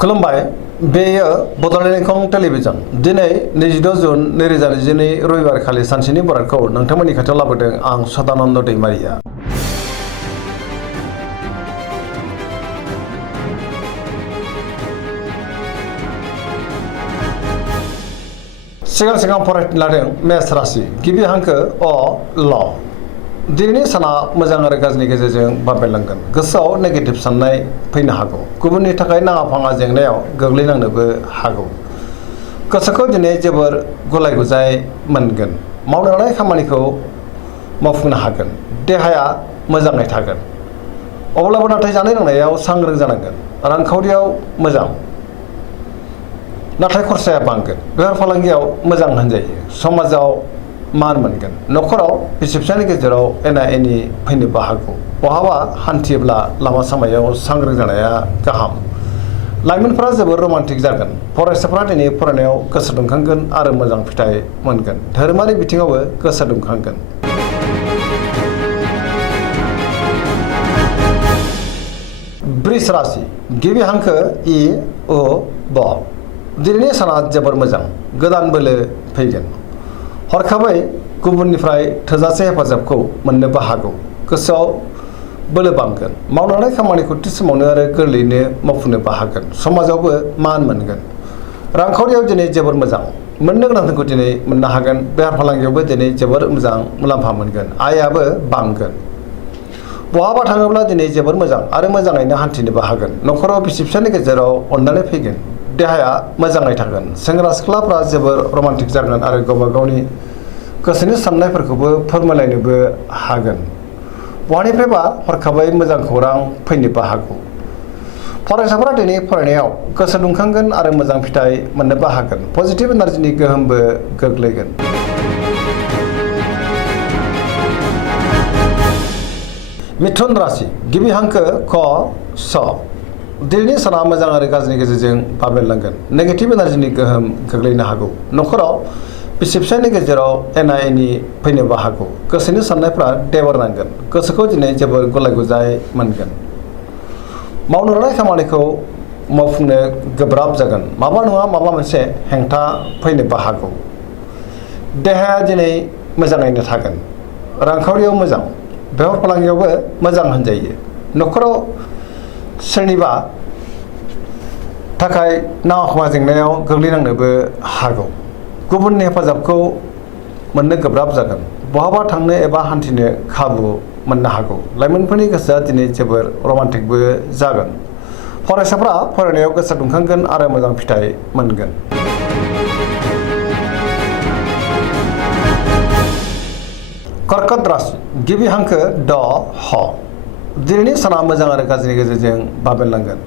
खुलुमबाय बेयो बड'लेण्ड इंखं टेलिभिजन दिनै 26 जुन 2022 रबिबार खालि सानसेनि बरादखौ नोंथांमोननि खाथियाव लाबोदों आं सदानन्द दैमारिया। सिगां फरायनो लादों मेष राशि गिबि हांखो अ ल। दिनैनि साना मोजां आरो गाज्रिनि गेजेरजों बाबेनलांगोन। गोसोआव नेगेटिभ साननाय फैनो हागौ। गुबुननि थाखाय नाङा फाङा जेंनायाव गोग्लैनांनोबो हागौ। गोसोखौ दिनै जोबोर गुलाय गुजाय मोनगोन। मावनो लानाय खामानिखौ मावफुंनो हागोन। देहाया मोजाङै थागोन। अब्लाबो नाथाय जानाय लोंनायाव सांग्रां जानांगोन। रांखावरियाव मोजां नाथाय खरसाया बांगोन। बेफार फालांगियाव मोजां होनजायो। समाजाव मान मोनगोन। न'खराव बिसि फिसायनि गेजेराव एना एनि फैनोबो हागौ। बहाबा हान्थियोब्ला लामा सामायाव सांग्रां जानाया गाहाम। लाइमोनफोरा जोबोर रमान्टिक जागोन। फरायसाफोरा दिनै फरायनायाव गोसो दुंखांगोन आरो मोजां फिथाइ मोनगोन। धोरोमारि बिथिङावबो गोसो दुंखांगोन। वृष राशि गिबि हांखो इ उ ब। दिनैनि साना जोबोर मोजां। गोदान बोलो फैगोन। हरखाबै गुबुननिफ्राय थोजासे हेफाजाबखौ मोननोबो हागौ। गोसोआव बोलो बांगोन। मावनो लानाय खामानिखौ थि समावनो आरो गोरलैयैनो मावफुंनोबो हागोन। समाजावबो मान मोनगोन। रांखावरियाव दिनै जोबोर मोजां। मोननो गोनांखौ दिनै मोननो हागोन। बेफार फालांगियावबो दिनै जोबोर मोजां मुलाम्फा मोनगोन। आयाबो बांगोन। बहाबा थाङोब्ला दिनै जोबोर मोजां आरो मोजाङैनो हान्थिनोबो हागोन। न'खराव बिसि फिसायनि गेजेराव अननानै फैगोन। देहाया मोजाङै थागोन। सेंग्रा सिख्लाफ्रा जोबोर रमान्टिक जागोन आरो गावबा गावनि गोसोनि साननायफोरखौबो फोरमायलायनोबो हागोन। बहानिफ्रायबा हरखाबै मोजां खौरां फैनोबो हागौ। फरायसाफोरा दिनै फरायनायाव गोसो दुंखांगोन आरो मोजां फिथाइ मोननोबो हागोन। पजिटिभ एनार्जिनि गोहोमबो गोग्लैगोन। मिथुन राशि गिबि हांखो क स। दिनैनि साना मोजां आरो गाज्रिनि गेजेरजों बाबेनलांगोन। नेगेटिभ एनार्जिनि गोहोम गोग्लैनो हागौ। न'खराव बिसि फिसायनि गेजेराव एना एनि फैनोबो हागौ। गोसोनि साननायफ्रा देबोरनांगोन। गोसोखौ दिनै जोबोर गुलाय गुजाय मोनगोन। मावनो लानाय खामानिखौ मावफुंनो गोब्राब जागोन। माबा नङा माबा मोनसे हेंथा फैनोबो हागौ। देहाया दिनै मोजाङैनो थागोन। रांखावरियाव मोजां। बेफार फालांगियावबो मोजां होनजायो। न'खराव सोरनिबा थाखाय नाङा फाङा जेंनायाव गोग्लैनांनोबो हागौ। गुबुननि हेफाजाबखौ मोननो गोब्राब जागोन। बहाबा थांनो एबा हान्थिनो खाबु मोननो हागौ। लाइमोनफोरनि गोसोआ दिनै जोबोर रमान्टिकबो जागोन। फरायसाफ्रा फरायनायाव गोसो दुंखांगोन आरो मोजां फिथाइ मोनगोन। कर्कट राशि गिबि हांखो ड ह। दिनैनि साना मोजां आरो गाज्रिनि गेजेरजों बाबेनलांगोन।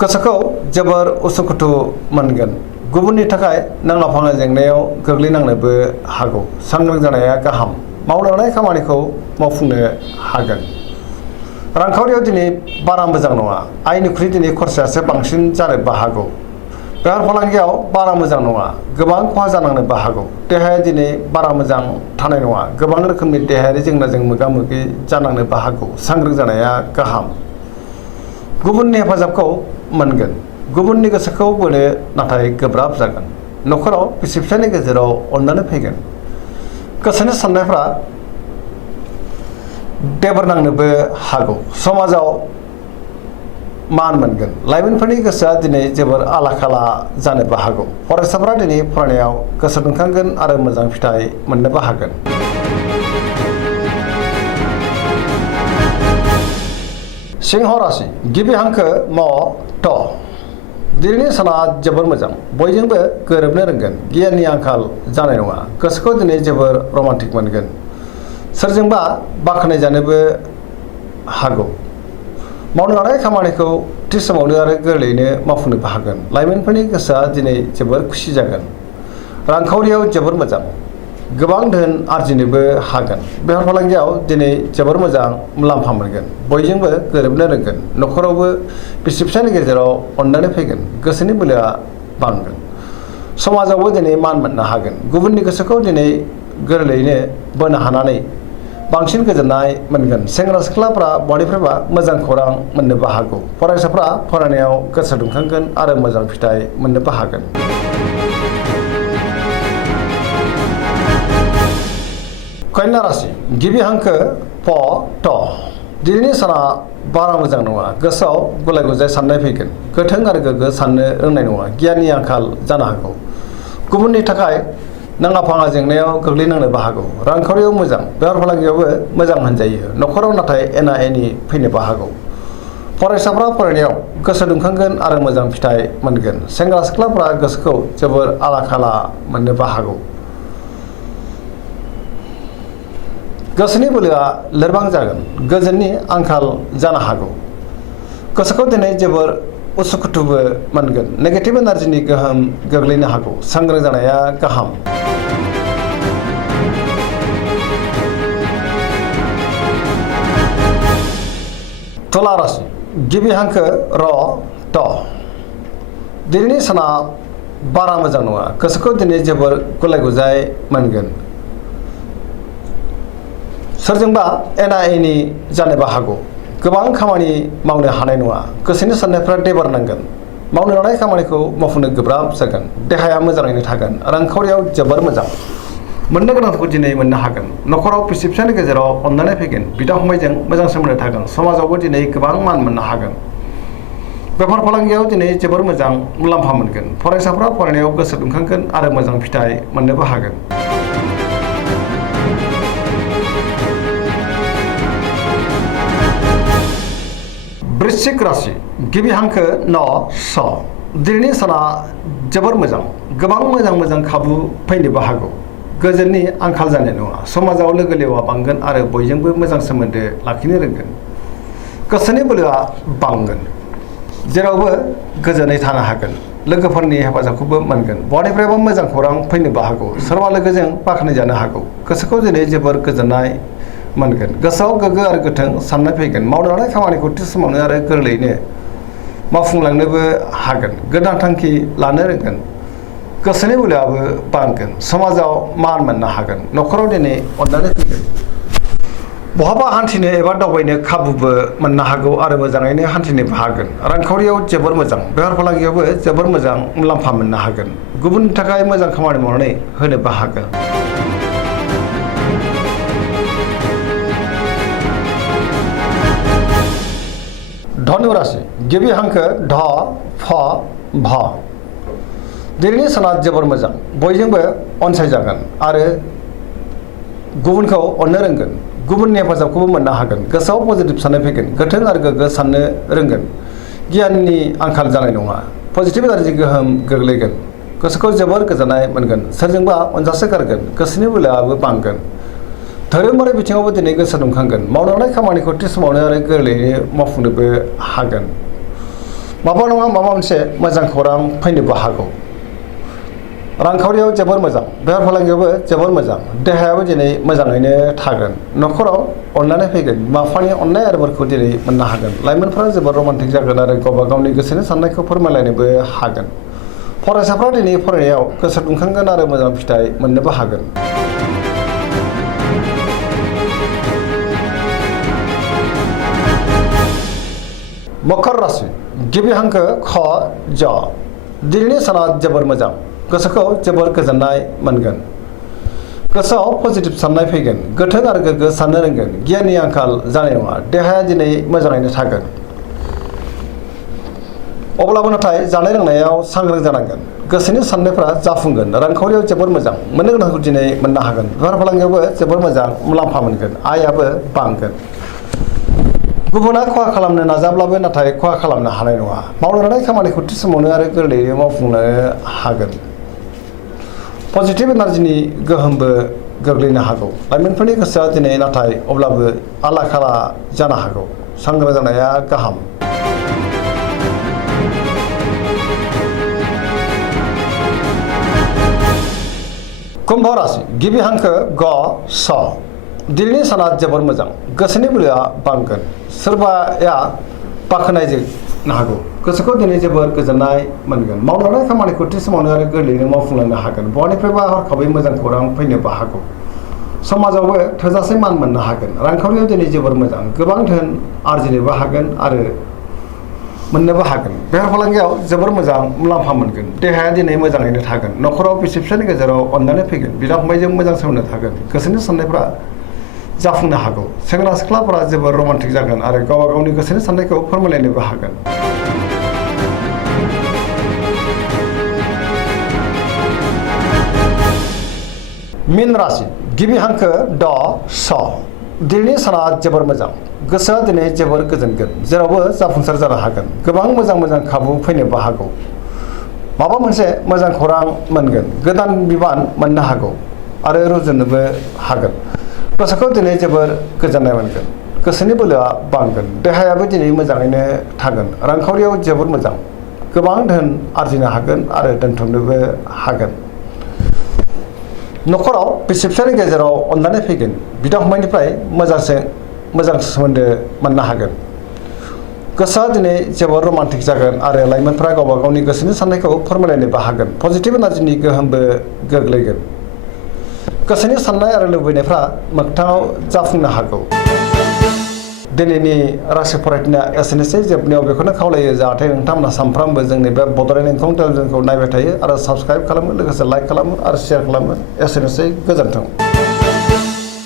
गोसोखौ जोबोर उसुखुथु मोनगोन। गुबुननि थाखाय नाङा फाङा जेंनायाव गोग्लैनांनोबो हागौ। सांग्रां जानाया गाहाम। मावनो लानाय खामानिखौ मावफुंनो हागोन। रांखावरियाव दिनै बारा मोजां नङा। आयनिख्रुइ दिनै खरसायासो बांसिन जानोबो हागौ। बेफार फालांगियाव बारा मोजां नङा। गोबां खहा जानांनोबो हागौ। देहाया दिनै बारा मोजां थानाय नङा। गोबां रोखोमनि देहायारि जेंनाजों मोगा मोगि जानांनोबो हागौ। सांग्रां जानाया गाहाम। गुबुननि हेफाजाबखौ मोनगोन। गुबुननि गोसोखौ बोनो नाथाय गोब्राब जागोन। न'खराव बिसि फिसायनि गेजेराव अननानै फैगोन। गोसोनि साननायफ्रा देबोरनांनोबो हागौ। समाजाव मान मोनगोन। लाइमोनफोरनि गोसोआ दिनै जोबोर आला खाला जानोबो हागौ। फरायसाफोरा दिनै फरायनायाव गोसो दुंखांगोन आरो मोजां फिथाइ मोननोबो हागोन। सिंह राशि गिबि हांखो म थ। दिनैनि साना जोबोर मोजां। बयजोंबो गोरोबनो रोंगोन। गियाननि आंखाल जानाय नङा। गोसोखौ दिनै जोबोर रमान्टिक मोनगोन। सोरजोंबा बाख्नायजानोबो हागौ। मावनो लानाय खामानिखौ थि समावनो आरो गोरलैयैनो मावफुंनोबो हागोन। लाइमोनफोरनि गोसोआ दिनै जोबोर खुसि जागोन। रांखावरियाव जोबोर मोजां। गोबां धोन आरजिनोबो हागोन। बेफार फालांगियाव दिनै जोबोर मोजां मुलाम्फा मोनगोन। बयजोंबो गोरोबनो रोंगोन। न'खरावबो बिसि फिसायनि गेजेराव अननानै फैगोन। गोसोनि बोलोआ बांगोन। समाजावबो दिनै मान मोननो हागोन। गुबुननि गोसोखौ दिनै गोरलैयैनो बोनो हानानै बांसिन गोजोननाय मोनगोन। सेंग्रा सिख्लाफ्रा बयनिफ्रायबो मोजां खौरां मोननोबो हागौ। फरायसाफ्रा फरायनायाव गोसो दुंखांगोन आरो मोजां फिथाइ मोननोबो हागोन। कन्या राशि गिबि हांखो प ट। दिनैनि साना बारा मोजां नङा। गोसोआव गुलाय गुजाय साननाय फैगोन। गोथों आरो गोग्गो साननो रोंनाय नङा। गियाननि आंखाल जानो हागौ। गुबुननि थाखाय नाङा फाङा जेंनायाव गोग्लैनांनोबो हागौ। रांखावरियाव मोजां, बेफार फालांगियावबो मोजां होनजायो। न'खराव नाथाय एना एनि फैनोबो हागौ। फरायसाफ्रा फरायनायाव गोसो दुंखांगोन आरो मोजां फिथाइ मोनगोन। सेंग्रा सिख्लाफ्रा गोसोखौ जोबोर आला खाला मोननोबो हागौ। गोसोनि बोलोआ लोरबां जागोन। गोजोननि आंखाल जानो हागौ। गोसोखौ दिनै जोबोर उसुखुथुबो मोनगोन। नेगेटिभ एनार्जिनि गोहोम गोग्लैनो हागौ। सांग्रां जानाया गाहाम। तुला राशि गिबि हांखो र ट। दिनैनि साना बारा मोजां नङा। गोसोखौ दिनै जोबोर गुलाय गुजाय मोनगोन। सोरजोंबा एना एनि जानोबो हागौ। गोबां खामानि मावनो हानाय नङा। गोसोनि साननायफ्रा देबारनांगोन। मावनो लानाय खामानिखौ मावफुंनो गोब्राब जागोन। देहाया मोजाङैनो थागोन। रांखावरियाव जोबोर मोजां। मोननो गोनांखौ दिनै मोननो हागोन। न'खराव बिसि फिसायनि गेजेराव अनलायनाय फैगोन। बिदा फंबायजों मोजां सोमोन्दो थागोन। समाजावबो दिनै गोबां मान मोननो हागोन। बेफार फालांगियाव दिनै जोबोर मोजां मुलाम्फा मोनगोन। फरायसाफ्रा फरायनायाव गोसो दुंखांगोन आरो मोजां फिथाइ मोननोबो हागोन। वृश्चिक राशि गिबि हांखो न स। दिनैनि साना जोबोर मोजां। गोबां मोजां खाबु फैनोबो हागौ। गोजोननि आंखाल जानाय नङा। समाजाव लोगो लेवा बांगोन आरो बयजोंबो मोजां सोमोन्दो लाखिनो रोंगोन। गोसोनि बोलोआ बांगोन। जेरावबो गोजोनै थानो हागोन। लोगोफोरनि हेफाजाबखौबो मोनगोन। बहानिफ्रायबा मोजां खौरां फैनोबो हागौ। सोरबा लोगोजों बाख्नाय जानो हागौ। गोसोखौ दिनै जोबोर गोजोननाय मोनगोन। गोसोआव गोग्गो आरो गोथों साननाय फैगोन। मावनो लानाय खामानिखौ थि समावनो आरो गोरलैयैनो मावफुंलांनोबो हागोन। गोदान थांखि लानो रोंगोन। गोसोनि बोलोआबो बांगोन। समाजाव मान मोननो हागोन। न'खराव दिनै अननानै फैगोन। बहाबा हान्थिनो एबा दावबायनो खाबुबो मोननो हागौ आरो मोजाङैनो हान्थिनोबो हागोन। रांखावरियाव जोबोर मोजां। बेफार फालांगियावबो जोबोर मोजां मुलाम्फा मोननो हागोन। गुबुननि थाखाय मोजां खामानि मावनानै होनोबो हागोन। धनु राशि गिबि हांखो ध फ भ। दिनैनि साना जोबोर मोजां। बयजोंबो अनसायजागोन आरो गुबुनखौ अननो रोंगोन। गुबुननि हेफाजाबखौबो मोननो हागोन। गोसोआव पजिटिभ साननाय फैगोन। गोथों आरो गोग्गो साननो रोंगोन। गियाननि आंखाल जानाय नङा। पजिटिभ एनार्जि गोहोम गोग्लैगोन। गोसोखौ जोबोर गोजोननाय मोनगोन। सोरजोंबा अनजासोगारगोन। गोसोनि बोलोआबो बांगोन। धोरोमारि बिथिङावबो दिनै गोसो दुंखांगोन। मावनो लानाय खामानिखौ थि समावनो आरो गोरलैयैनो मावफुंनोबो हागोन। माबा नङा माबा मोनसे मोजां खौरां फैनोबो हागौ। रांखावरियाव जोबोर मोजां। बेफार फालांगियावबो जोबोर मोजां। देहायाबो दिनै मोजाङैनो थागोन। न'खराव अनलायनाय फैगोन। बिमा बिफानि अननाय आरो बोरखौ दिनै मोननो हागोन। लाइमोनफोरा जोबोर रमान्टिक जागोन आरो गावबा गावनि गोसोनि साननायखौ फोरमायलायनोबो हागोन। फरायसाफ्रा दिनै फरायनायाव गोसो दुंखांगोन आरो मोजां फिथाइ मोननोबो हागोन। मकर राशि गिबि हांखो ख ज। दिनैनि साना जोबोर मोजां। गोसोखौ जोबोर गोजोननाय मोनगोन। गोसोआव पजिटिभ साननाय फैगोन। गोथों आरो गोग्गो साननो रोंगोन। गियाननि आंखाल जानाय नङा। देहाया दिनै मोजाङैनो थागोन। अब्लाबो नाथाय जानाय लोंनायाव सांग्रां जानांगोन। गोसोनि साननायफ्रा जाफुंगोन। रांखावरियाव जोबोर मोजां। मोननो गोनांखौ दिनै मोननो हागोन। बेफार फालांगियावबो जोबोर मोजां मुलाम्फा मोनगोन। आयाबो बांगोन। गुबुना खहा खालामनो नाजाब्लाबो नाथाय खहा खालामनो हानाय नङा। मावनो लानाय खामानिखौ थि समावनो आरो गोरलैयै मावफुंनो हागोन। पजिटिभ एनार्जिनि गोहोमबो गोग्लैनो हागौ। लाइमोनफोरनि गोसोआ दिनै नाथाय अब्लाबो आला खाला जानो हागौ। सांग्रां जानाया गाहाम। कुम्भ राशि गिबि हांखो ग स। दिनैनि साना जोबोर मोजां। गोसोनि बोलोआ बांगोन। सोरबाया बाख्नायनो हागौ। गोसोखौ दिनै जोबोर गोजोननाय मोनगोन। मावनो लानाय खामानिखौ थि समावनो आरो गोरलैयैनो मावफुंलांनो हागोन। बहानिफ्रायबा हरखाबै मोजां खौरां फैनोबो हागौ। समाजावबो थोजासे मान मोननो हागोन रांखावरियाव दिनै जोबोर मोजां गोबां धोन आरजिनोबो हागोन आरो मोननोबो हागोन बेफार फालांगियाव जोबोर मोजां मुलाम्फा मोनगोन देहाया दिनै मोजाङैनो थागोन न'खराव बिसि फिसायनि गेजेराव अनलायनाय फैगोन बिदा फंबायजों मोजां सोमोन्दो थागोन गोसोनि साननायफ्रा जाफुंनो हागौ सेंग्रा सिख्लाफोरा जोबोर रमान्टिक जागोन आरो गावबा गावनि गोसोनि साननायखौ फोरमायलायनोबो हागोन मीन राशि गिबि हांखो ड स दिनैनि साना जोबोर मोजां गोसोआ दिनै जोबोर गोजोनगोन जेरावबो जाफुंसार जानो हागोन गोबां मोजां खाबु फैनोबो हागौ माबा मोनसे मोजां खौरां मोनगोन गोदान बिबान मोननो हागौ आरो रुजुनोबो हागोन गोसोखौ दिनै जोबोर गोजोननाय मोनगोन गोसोनि बोलोआ बांगोन देहायाबो दिनै मोजाङैनो थागोन रांखावरियाव जोबोर मोजां गोबां धोन आरजिनो हागोन आरो दोनथुमनोबो हागोन न'खराव बिसि फिसायनि गेजेराव अनलायनाय फैगोन बिदा फंबायनिफ्राय मोजां सोमोन्दो मोननो हागोन गोसोआ दिनै जोबोर रमान्टिक जागोन आरो लाइमोनफ्रा गावबा गावनि गोसोनि साननायखौ फोरमायलायनोबो हागोन पजिटिभ एनार्जिनि गोहोमबो गोग्लैगोन गोसोनि साननाय आरो लुबैनायफ्रा मोगथाङाव जाफुंनो हागौ दिनैनि राशि फरायथिना एसेनोसै जोबनायाव बेखौनो खावलायो जाहाथे नोंथांमोना सानफ्रामबो जोंनि बे बड'लेण्ड इंखं टेलिभिजनखौ नायबाय थायो आरो साबस्क्राइब खालामो लोगोसे लाइक खालामो आरो शेयार खालामो एसेनोसै गोजोन्थों